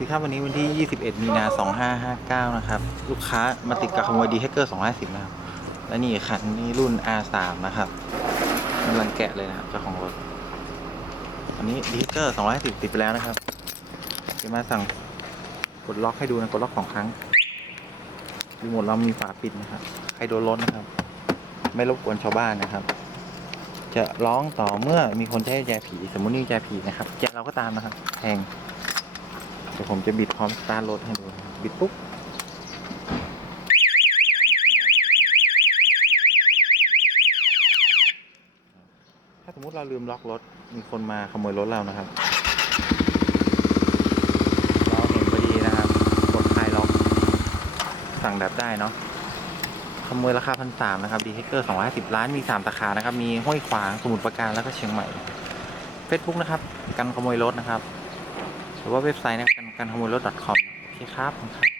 สิครับวันนี้วันที่ 21 มีนา 2559 นะครับ ลูกค้ามาติดกับขโมยดีแฮกเกอร์ 250 นะครับ และนี่คันนี้รุ่น R3 นะครับกำลังแกะเลยนะครับเจ้าของรถ อันนี้ดีแฮกเกอร์ 250 ติดไปแล้วนะครับจะมาสั่งกดล็อกให้ดูนะ กดล็อกสองครั้งรีโมทเรามีฝาปิดนะครับ ใครโดนรถนะครับ ไม่รบกวนชาวบ้านนะครับ จะร้องต่อเมื่อมีคนใช้กุญแจผี สมมุตินี่แจผีนะครับแกะเราก็ตามนะครับแทง ดี๋ยวผมจะบิดพร้อมสตาร์ทรถให้ดู บิดปุ๊บถ้าสมมติเราลืมล็อกรถ มีคนมาขโมยรถเรานะครับ เราเห็นพอดีนะครับกดคลายล็อก สั่งแบบได้เนาะขโมยราคาพันสามนะครับดีเฮกเกอร์สองร้อยห้าสิบล้านมีสามสาขานะครับ มีห้วยขวางสมุทรปราการแล้วก็เชียงใหม่ Facebook นะครับ กันขโมยรถนะครับ หรือว่าเว็บไซต์นะครับ การขโมยรถ .com โอเคครับ